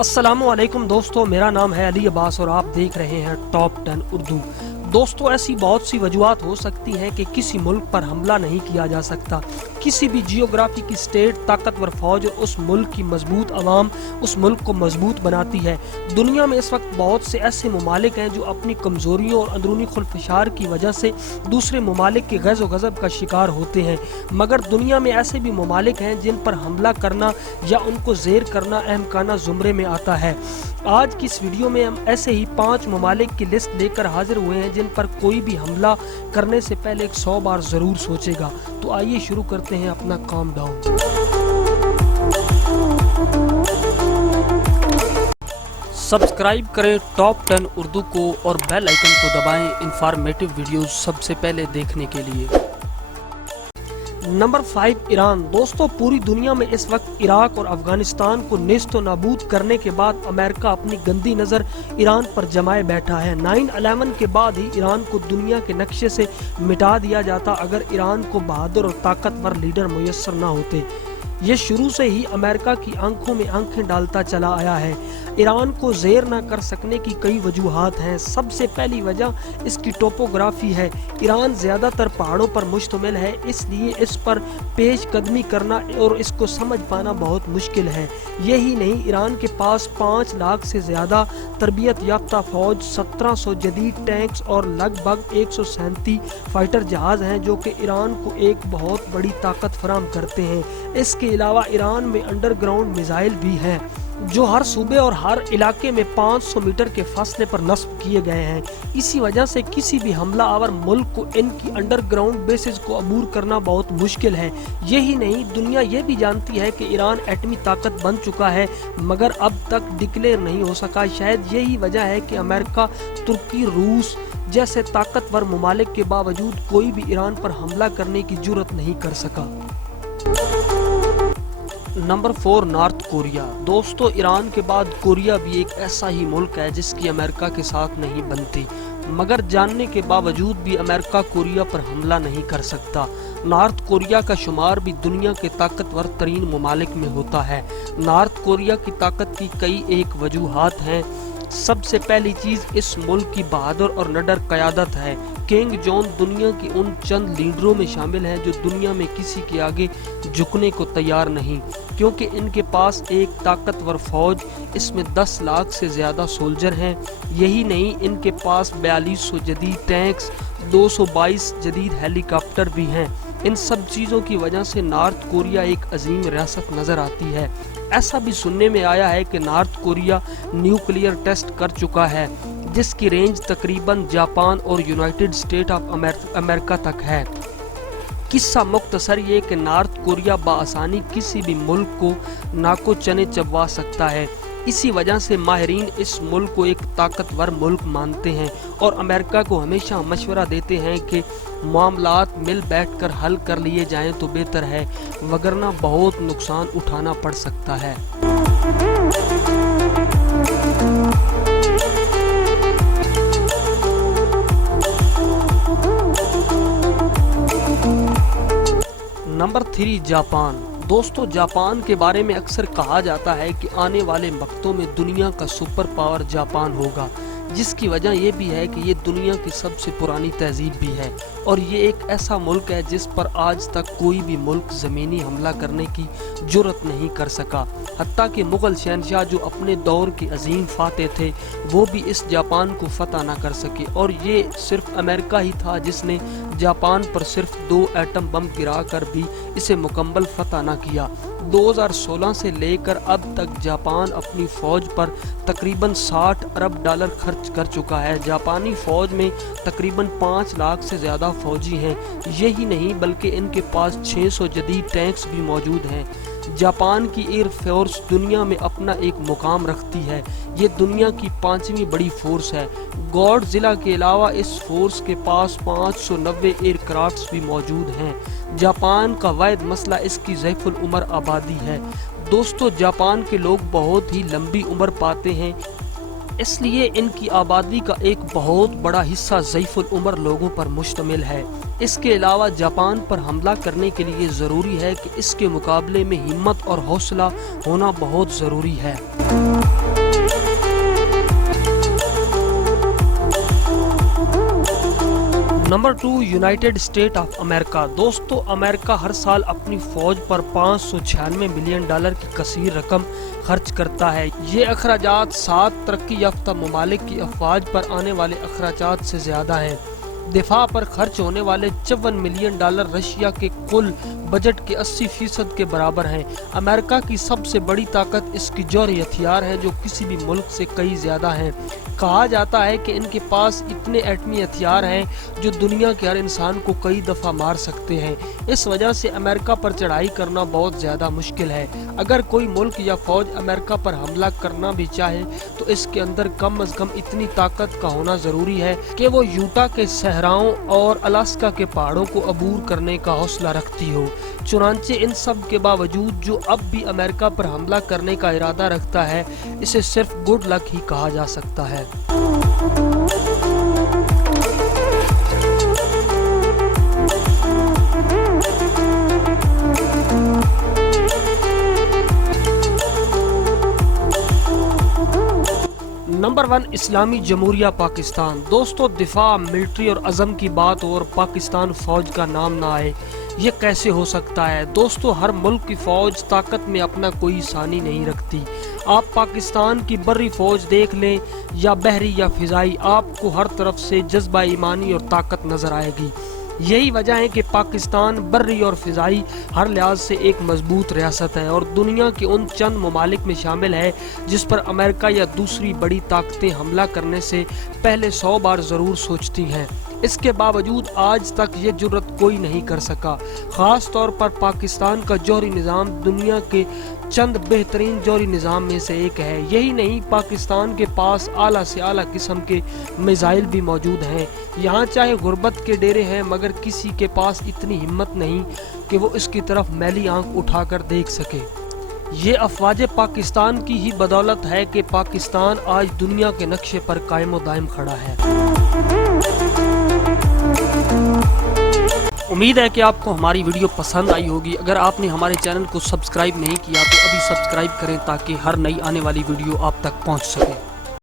अस्सलामुअलैकुम दोस्तों, मेरा नाम है अली अब्बास और आप देख रहे हैं टॉप 10 उर्दू। दोस्तों, ऐसी बहुत सी वजूहात हो सकती हैं कि किसी मुल्क पर हमला नहीं किया जा सकता। किसी भी जियोग्राफी की स्टेट, ताकतवर फौज और उस मुल्क की मजबूत अवाम उस मुल्क को मजबूत बनाती है। दुनिया में इस वक्त बहुत से ऐसे ममालिक हैं जो अपनी कमजोरियों और अंदरूनी खुलफिशार की वजह से दूसरे ममालिक के गैज़ व गज़ब का शिकार होते हैं, मगर दुनिया में ऐसे भी ममालिक हैं जिन पर हमला करना या उनको ज़ेर करना अहमकाना ज़ुमरे में आता है। आज की इस वीडियो में हम ऐसे ही 5 ममालिक की लिस्ट लेकर हाजिर हुए हैं जिन पर कोई भी हमला करने से पहले 100 बार ज़रूर सोचेगा। तो आइए शुरू करते हैं अपना काम डाउन। सब्सक्राइब करें टॉप 10 उर्दू को और बेल आइकन को दबाएं इंफॉर्मेटिव वीडियोस सबसे पहले देखने के लिए। Number 5, Iran. दोस्तों, पूरी दुनिया में इस वक्त इराक और अफगानिस्तान को नेस्तो नाबूद करने के बाद अमेरिका अपनी गंदी नज़र ईरान पर जमाए बैठा है। 9/11 के बाद ही ईरान को दुनिया के नक्शे से मिटा दिया जाता अगर ईरान को बहादुर और ताकतवर लीडर मुयस्सर न होते। ये शुरू से ही अमेरिका की आंखों में आंखें डालता चला आया है। ईरान को ज़ेर न कर सकने की कई वजूहात हैं। सबसे पहली वजह इसकी टोपोग्राफी है। ईरान ज़्यादातर पहाड़ों पर मुश्तमिल है, इसलिए इस पर पेश कदमी करना और इसको समझ पाना बहुत मुश्किल है। यही नहीं, ईरान के पास 5 लाख से ज़्यादा तरबियत याफ्ता फ़ौज, 1700 जदीद टैंक्स और लगभग 137 फाइटर जहाज़ हैं जो कि ईरान को एक बहुत बड़ी ताकत फराहम करते हैं। इसके अलावा ईरान में अंडरग्राउंड मिसाइल भी हैं जो हर सूबे और हर इलाके में 500 मीटर के फासले पर नस्ब किए गए हैं। इसी वजह से किसी भी हमला आवर मुल्क को इनकी अंडरग्राउंड बेसिस को अबूर करना बहुत मुश्किल है। यही नहीं, दुनिया ये भी जानती है कि ईरान एटमी ताकत बन चुका है, मगर अब तक डिक्लेयर नहीं हो सका। शायद यही वजह है कि अमेरिका, तुर्की, रूस जैसे ताकतवर ममालिक के बावजूद कोई भी ईरान पर हमला करने की जुर्रत नहीं कर सका। Number 4, north Korea. दोस्तों, ईरान के बाद कोरिया भी एक ऐसा ही मुल्क है जिसकी अमेरिका के साथ नहीं बनती, मगर जानने के बावजूद भी अमेरिका कोरिया पर हमला नहीं कर सकता। नॉर्थ कोरिया का शुमार भी दुनिया के ताकतवर तरीन ममालिक में होता है। नॉर्थ कोरिया की ताकत की कई एक वजूहात हैं। सबसे पहली चीज इस मुल्क की बहादुर और निडर क़यादत है। किंग जॉन दुनिया के उन चंद लीडरों में शामिल हैं जो दुनिया में किसी के आगे झुकने को तैयार नहीं, क्योंकि इनके पास एक ताकतवर फौज, इसमें 10 लाख से ज़्यादा सोल्जर हैं। यही नहीं, इनके पास 4200 जदीद टैंक्स, 222 जदीद हेलीकॉप्टर भी हैं। इन सब चीज़ों की वजह से नॉर्थ कोरिया एक अजीम रियासत नज़र आती है। ऐसा भी सुनने में आया है कि नॉर्थ कोरिया न्यूक्लियर टेस्ट कर चुका है जिसकी रेंज तकरीबन जापान और यूनाइटेड स्टेट ऑफ अमेरिका तक है। किस्सा मुख्तसर ये कि नॉर्थ कोरिया बाआसानी किसी भी मुल्क को नाको चने चबवा सकता है। इसी वजह से माहिरीन इस मुल्क को एक ताकतवर मुल्क मानते हैं और अमेरिका को हमेशा मशवरा देते हैं कि मामलात मिल बैठकर हल कर लिए जाएं तो बेहतर है, वगरना बहुत नुकसान उठाना पड़ सकता है। Number 3, Japan. दोस्तों, जापान के बारे में अक्सर कहा जाता है कि आने वाले वक्तों में दुनिया का सुपर पावर जापान होगा, जिसकी वजह यह भी है कि ये दुनिया की सबसे पुरानी तहजीब भी है और ये एक ऐसा मुल्क है जिस पर आज तक कोई भी मुल्क ज़मीनी हमला करने की जुर्रत नहीं कर सका। हत्ता कि मुग़ल शहनशाह जो अपने दौर के अजीम फातेह थे वो भी इस जापान को फतह ना कर सके, और ये सिर्फ अमेरिका ही था जिसने जापान पर सिर्फ 2 एटम बम गिरा कर भी इसे मुकम्मल फतह ना किया। 2016 से लेकर अब तक जापान अपनी फ़ौज पर तकरीबन $60 अरब खर्च कर चुका है। जापानी फ़ौज में तकरीबन 5 लाख से ज़्यादा फ़ौजी हैं। यही नहीं, बल्कि इनके पास 600 जदीद टैंक्स भी मौजूद हैं। जापान की एयर फोर्स दुनिया में अपना एक मुकाम रखती है। ये दुनिया की 5वीं बड़ी फोर्स है। गॉडजिला के अलावा इस फोर्स के पास 590 एयरक्राफ्ट्स भी मौजूद हैं। जापान का वाहिद मसला इसकी ज़ईफ़ुल उम्र आबादी है। दोस्तों, जापान के लोग बहुत ही लंबी उम्र पाते हैं, इसलिए इनकी आबादी का एक बहुत बड़ा हिस्सा ज़ईफ़ुल उम्र लोगों पर मुश्तमिल है। इसके अलावा जापान पर हमला करने के लिए ज़रूरी है कि इसके मुकाबले में हिम्मत और हौसला होना बहुत ज़रूरी है। Number 2, United state of America. दोस्तों, अमेरिका हर साल अपनी फौज पर $596 मिलियन की कसीर रकम खर्च करता है। ये अखराजात 7 तरक्की याफ्ता ममालिक की अफवाज पर आने वाले अखराजात से ज़्यादा हैं। दिफा पर खर्च होने वाले $54 मिलियन रशिया के कुल बजट के 80% के बराबर हैं। अमेरिका की सबसे बड़ी ताकत इसकी जौहरी हथियार है, जो किसी भी मुल्क से कई ज़्यादा हैं। कहा जाता है कि इनके पास इतने एटमी हथियार हैं जो दुनिया के हर इंसान को कई दफ़ा मार सकते हैं। इस वजह से अमेरिका पर चढ़ाई करना बहुत ज़्यादा मुश्किल है। अगर कोई मुल्क या फौज अमेरिका पर हमला करना भी चाहे तो इसके अंदर कम अज़ कम इतनी ताकत का होना ज़रूरी है कि वो यूटा के सहराओं और अलास्का के पहाड़ों को अबूर करने का हौसला रखती हो। चुनांचे इन सब के बावजूद जो अब भी अमेरिका पर हमला करने का इरादा रखता है, इसे सिर्फ गुड लक ही कहा जा सकता है। नंबर 1, इस्लामी जमहूरिया पाकिस्तान। दोस्तों, दिफा, मिल्ट्री और अज़म की बात और पाकिस्तान फौज का नाम ना आए, ये कैसे हो सकता है? दोस्तों, हर मुल्क की फौज ताकत में अपना कोई सानी नहीं रखती। आप पाकिस्तान की बर्री फौज देख लें या बहरी या फिजाई, आपको हर तरफ से जज्बा ईमानी और ताकत नजर आएगी। यही वजह है कि पाकिस्तान बर्री और फिजाई हर लिहाज से एक मजबूत रियासत है और दुनिया के उन चंद ममालिक में शामिल है जिस पर अमेरिका या दूसरी बड़ी ताकतें हमला करने से पहले 100 बार ज़रूर सोचती हैं। इसके बावजूद आज तक ये जुर्रत कोई नहीं कर सका। ख़ास तौर पर पाकिस्तान का जौहरी निज़ाम दुनिया के चंद बेहतरीन जौहरी निज़ाम में से एक है। यही नहीं, पाकिस्तान के पास आला से आला किस्म के मिसाइल भी मौजूद हैं। यहाँ चाहे गुर्बत के डेरे हैं, मगर किसी के पास इतनी हिम्मत नहीं कि वो इसकी तरफ मैली आंख उठाकर देख सके। ये अफवाज पाकिस्तान की ही बदौलत है कि पाकिस्तान आज दुनिया के नक्शे पर कायम व दायम खड़ा है। उम्मीद है कि आपको हमारी वीडियो पसंद आई होगी। अगर आपने हमारे चैनल को सब्सक्राइब नहीं किया तो अभी सब्सक्राइब करें ताकि हर नई आने वाली वीडियो आप तक पहुंच सके।